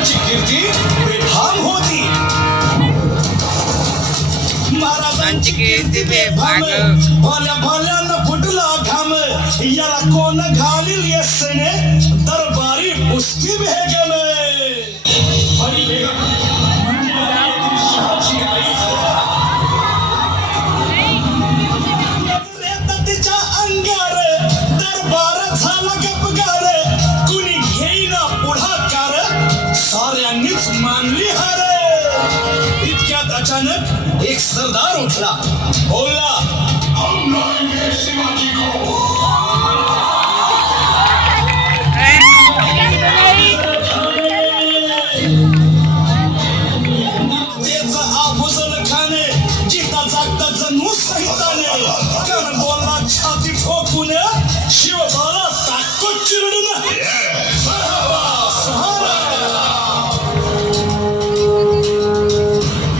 महाराजांची कीर्ती बेफाम होती. महाराजांची कीर्ती बेफाम, भल्या भल्यानं फुटला घाम, याला कोण घालील यस्सेने, दरबारी कुस्ती भेगम. तिच्या अंगार दरबार झाला गपगार, कुणी घेईना पुढाकार, साऱ्यांनीच मानली हार. इतक्यात अचानक एक सरदार उठला, बोलला, हम लढेंगे शिवाजी को. त्याचं आभूषण खाणे, जिता जागता जणू सहिताने, कारण बोलला छाती ठोकून, शिवबाला ताकद चिरडून.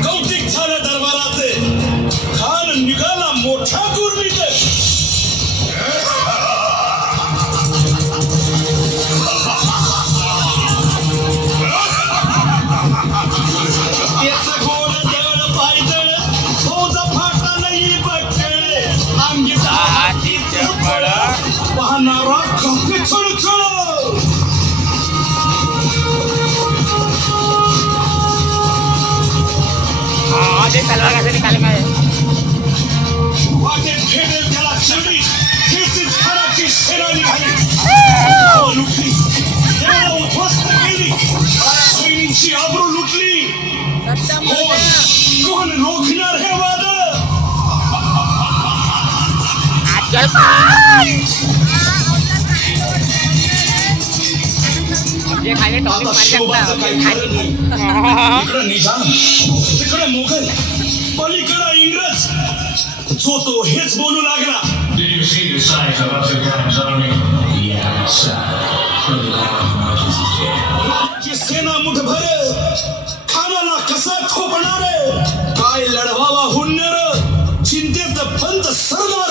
कौतिक झालं दरबाराचे, खान निघाला मोठ्या गुरमीत. त्याचं गोड दळ पायदळ, फौज फाटा नाही बघते, अंगी हातीचं फळ, पाहणारा कपडे चळचळ. वाटेत भेटेल त्याला चिरडी, कीर्तीत खराची सेना निघाली. लुटली, देवाला उद्ध्वस्त केली, बहिणींची आबरू लुटली. कोण रोखणार हे वाद. आता शिवबाचं काही खरं नाही. इकडं निजाम, तिकडे मुघल, पलीकडे इंग्रज, जो तो हेच बोलू लागला. Did you see the size of Afghan's army? Yeah, sir. From the Lord of Majesty's jail. की सेना मुठभर खानाला कसा थोपणार, काय लढवावा हुन्नर, चिंतेत पंत सरदार.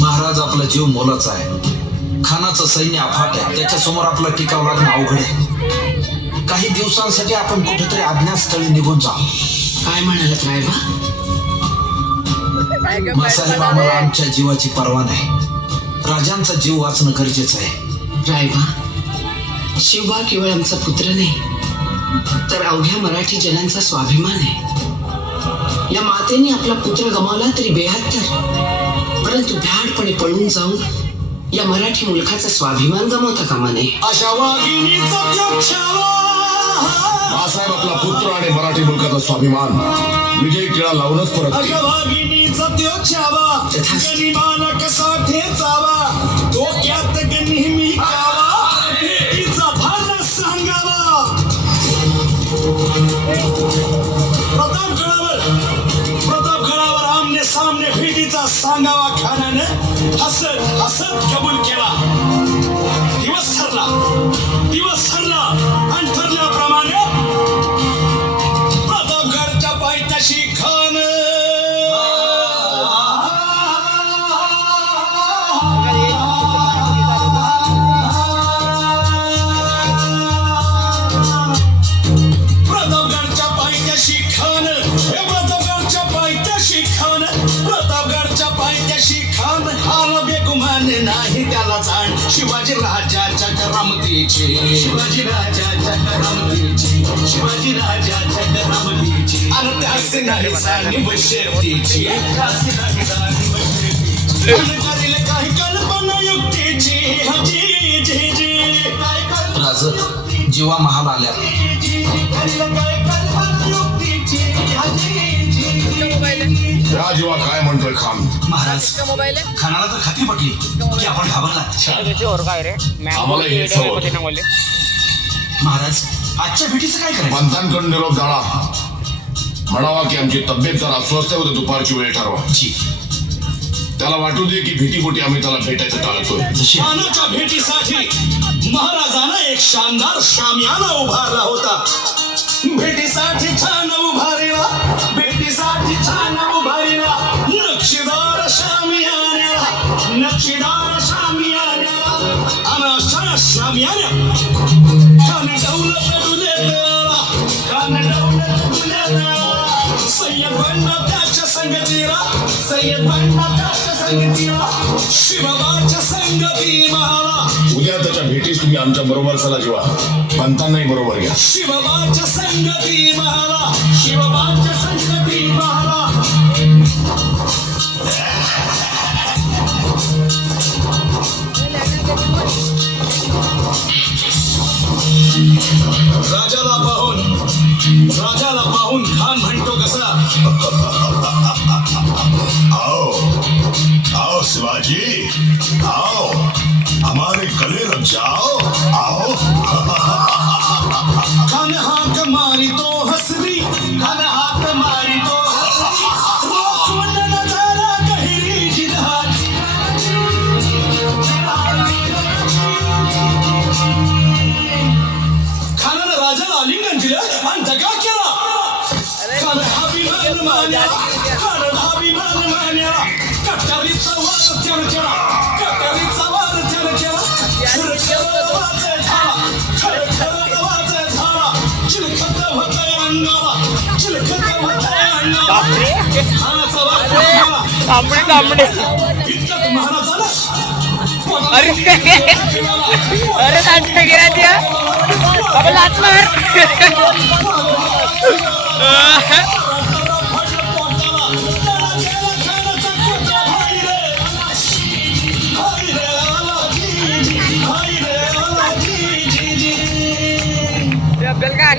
महाराज आपला जीव मोलाचा आहे, खानाचं सैन्य अफाट आहे, त्याच्यासमोर आपला टिकाव लागणं अवघड आहे. काही दिवसांसाठी आपण कुठेतरी अज्ञातस्थळी निघून जा. काय म्हणालात रायबा? मासाहेब, आम्हाला आमच्या जीवाची पर्वा नाही, राजांचा जीव वाचणं गरजेचं आहे. रायबा, शिवबा केवळ आमचा पुत्र नाही, तर अवघ्या मराठी जनांचा स्वाभिमान आहे. या मातेने आपला पुत्र गमावला तरी बेहत्तर, परंतु भ्याडपणे पळून जाऊन या मराठी मुलखाचा स्वाभिमान गमावता कामा नये. अशा वाघिणीचा त्याग छावा. मासाहेब, आपला पुत्र आणि मराठी मुलकाचा स्वाभिमान विजय टिळा लावूनच परत. अशा वाघिणीचा त्याग छावा, गनिमाला कसा ठेचावा, डोक्यात नेहमी कावा, भेटीचा भाला सांगावा. प्रतापगडावर आमने सामने भेटीचा सांगावा खानानं हसत हसत कबूल केला. दिवस ठरला आणि ठरल्याप्रमाणे प्रतापगडच्या पायथ्याशी खान हाल बेगुमान नाही त्याला जाण. शिवाजी राजाच्या करामतीची, शिवाजी राजाच्या करामतीची, शिवाजी राजाच्या करामतीची, आणि त्यासे नाही जाणीव शेतीची, त्यासे नाही जाणीव शेतीची, आणि करील काही कल्पना युक्तीची. जी जी जी राज, जीवा महाल आल्या. राजवा काय म्हणतोय खान? महाराज, खानाला तर खात्री पटली की आपण घाबरला. आम्हाला हेच हवं होतं. महाराज, आजच्या भेटीचं काय करायचं? पंतांकडून निरोप जाणा, म्हणावा की आमची तब्येत जरा अस्वस्थ होते, दुपारची वेळ ठरवा. त्याला वाटू दे की भीतीपोटी आम्ही त्याला भेटायचं टाळतोय. खानाच्या भेटीसाठी महाराजांना एक शानदार शामियाना उभारला होता. भेटीसाठी छान उभारला, भेटीसाठी छान उभारला, नक्षीदार शामियाना, नक्षीदार शामियाना, आणि अशा शामियाना खान डौल पडू देत सय्यद बंडा त्याच्या संगतीला सय्यद बंडा त्याच्या संगतीला शिवबाच्या संगती मला उद्या त्याच्या भेटीस तुम्ही आमच्या बरोबर चला जीवा पंतांनाही बरोबर घ्या शिवबाच्या संगती मला शिवबाच्या संगती मला राजाला पाहून खान म्हणतो कसा आओ आओ शिवाजी आओ हमारे गले लग जाओ आओ खान हाक मारी तो हसरी खान हाक मारी तो हसरी रोखून नजारा गहिरी जिल्हाची खानानं राजाला आलिंगन दिलं आणि दगा केला खान हा विमान मान्या खान हा विमान मान्या कट्टारीचा वार त्यानं केला कट्टारीचा वार त्यानं केला खरखर वाजे झाला खरखर वाजे झाला चिलखत होतंय अंगाला चिलखत होतंय अंगाला खानाचा वार केला तांबडे इतक्यात महाराजाला अरे अरे नाटक गिरा दिया अब लात मार अब्दुल खान